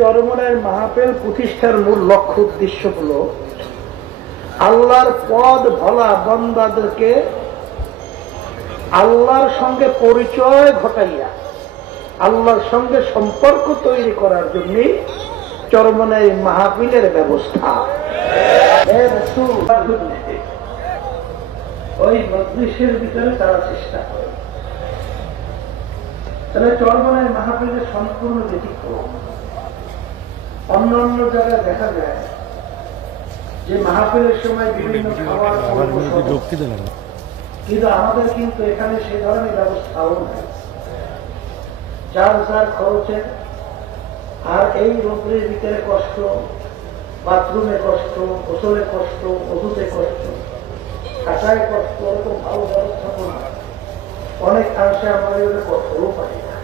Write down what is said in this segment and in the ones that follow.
চরমনায়ের মাহফিল প্রতিষ্ঠার মূল লক্ষ্য উদ্দেশ্য হলো আল্লাহর পদ ভোলা বান্দাদেরকে আল্লাহর সঙ্গে পরিচয় ঘটাইয়া আল্লাহর সঙ্গে সম্পর্ক তৈরি করার জন্য চরমনায়ের মাহফিলের ব্যবস্থা। ওই মজলিসের ভিতরে তারা চেষ্টা করে, তাহলে চরমনায়ের মাহফিলের সম্পূর্ণ ব্যতিক্রম। অন্য অন্য জায়গায় দেখা যায় যে মাহফিলের সময় বিভিন্ন খাবার, কিন্তু আমাদের কিন্তু এখানে সে ধরনের ব্যবস্থাও নেই। যার যার খরচে, আর এই রোগের ভিতরে কষ্ট, বাথরুমে কষ্ট, গোসলে কষ্ট, ওষুধে কষ্ট, খাটায় কষ্ট, ওরকম ভালো ব্যবস্থাপনা অনেক অংশে আমরা এদের কষ্টও পাই না।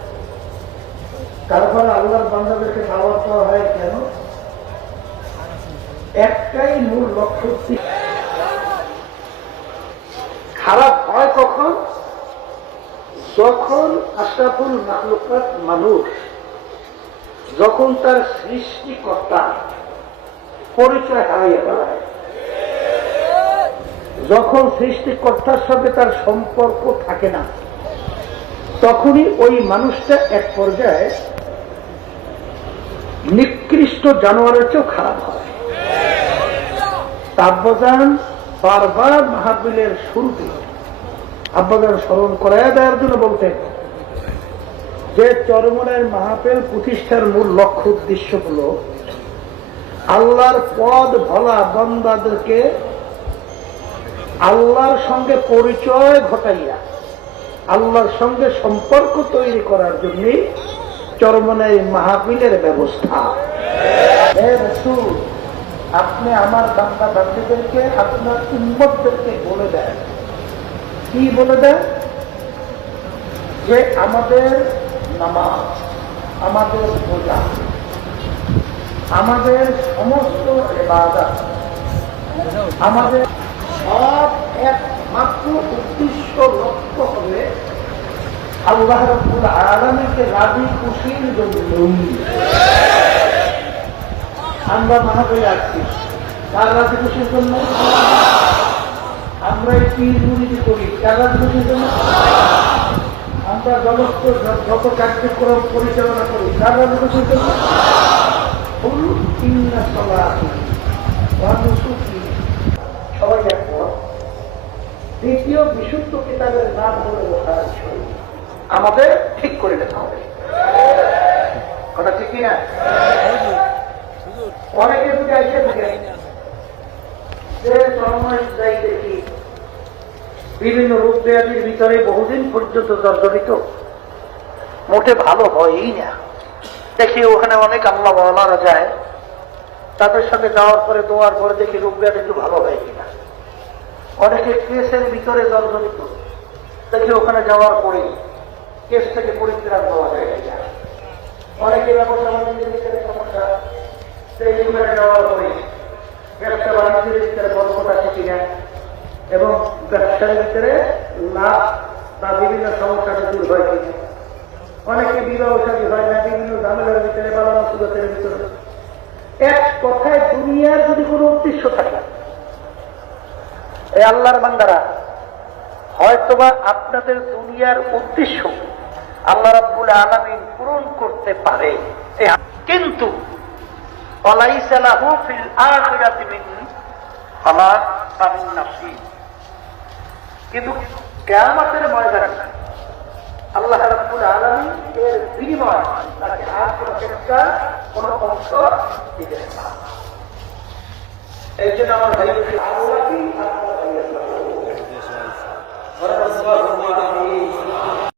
তারপরে আল্লাহর বান্দাদেরকে খাবার দেওয়া হয় কেন? একটাই মূল লক্ষ্য। খারাপ হয় কখন? যখন আশরাফুল মাখলুকাত মানুষ যখন তার সৃষ্টিকর্তা পরিচয় হারিয়ে ফেলায়, যখন সৃষ্টিকর্তার সঙ্গে তার সম্পর্ক থাকে না, তখনই ওই মানুষটা এক পর্যায়ে নিকৃষ্ট জানোয়ারের চেয়েও খারাপ হয়। আব্বাজান বারবার মাহফিলের শুরুতে আব্বাজান স্মরণ করাইয়া দেওয়ার জন্য বলতেন যে চরমনায়ের মাহফিল প্রতিষ্ঠার মূল লক্ষ্য উদ্দেশ্য হলো আল্লাহর পদ ভোলা বান্দাদেরকে আল্লাহর সঙ্গে পরিচয় ঘটাইয়া আল্লাহর সঙ্গে সম্পর্ক তৈরি করার জন্য চরমনায়ের মাহফিলের ব্যবস্থা। আপনি আমার বান্দা বান্দীদেরকে, আপনার উম্মতদেরকে বলে দেন, কি বলে দেন? যে আমাদের নামাজ, আমাদের পূজা, আমাদের সমস্ত ইবাদত, আমাদের সব একমাত্র উদ্দেশ্য লক্ষ্য হবে আল্লাহ রাব্বুল আলামিনকে রাজি খুশির জন্য। আমরা মাহফিলে আসছি কার রাজি খুশির জন্য? আমরা এই পীর মুরিদি করি কার রাজি খুশির জন্য? আমরা যত কার্যক্রম পরিচালনা করি কার রাজি খুশির জন্য? সবাই দেখো, দ্বিতীয় বিশুদ্ধ কিতাবের নাম হলো বুখারী শরীফ। আমাদের ঠিক করে নিতে হবে, কথা ঠিক না? অনেকে বুঝে আসে দেখি বিভিন্ন রোগ ব্যাধির ভিতরে বহুদিন পর্যন্ত জর্জরিত, মোটে ভালো হয়ই না। দেখি ওখানে অনেক আল্লাহ ওয়ালারা যায়, তাদের সঙ্গে যাওয়ার পরে দোয়ার পরে দেখি রোগ ব্যাধি একটু ভালো হয় কিনা। অনেকে কেসের ভিতরে জর্জরিত, দেখি ওখানে যাওয়ার পরে কেস থেকে পরিত্রাণ পাওয়া যায় কিনা। অনেকে ব্যবসা বাণিজ্যের ভিতরে সমস্যা, সেই ওখানে যাওয়ার পরে ব্যবসা বাণিজ্যের ভিতরে বরকত আছে কিনা, এবং ব্যবসার ভিতরে লাভ বা বিভিন্ন সমস্যা দূর হয় কিনা। অনেকে বিবাহ শাদী হয় না, বিভিন্ন ঝামেলার ভিতরে বা মুসিবতের ভিতরে। এক কথায় দুনিয়ার যদি কোনো উদ্দেশ্য থাকে, এই আল্লাহর বান্দারা হয়তোবা আপনাদের দুনিয়ার উদ্দেশ্য আল্লাহ রাব্বুল আলামিন পূরণ করতে পারে, কিন্তু ওয়ালাইসা লাহু ফিল আখিরাতি মিন খালাক মিন নাসিব। কিন্তু কিয়ামতের ময়দানে আল্লাহ রাব্বুল আলামিন এর বিনিময়ে তাকে আর কোনো অংশ দিবেন না। এই জন্য আমার ভাই আল্লাহকে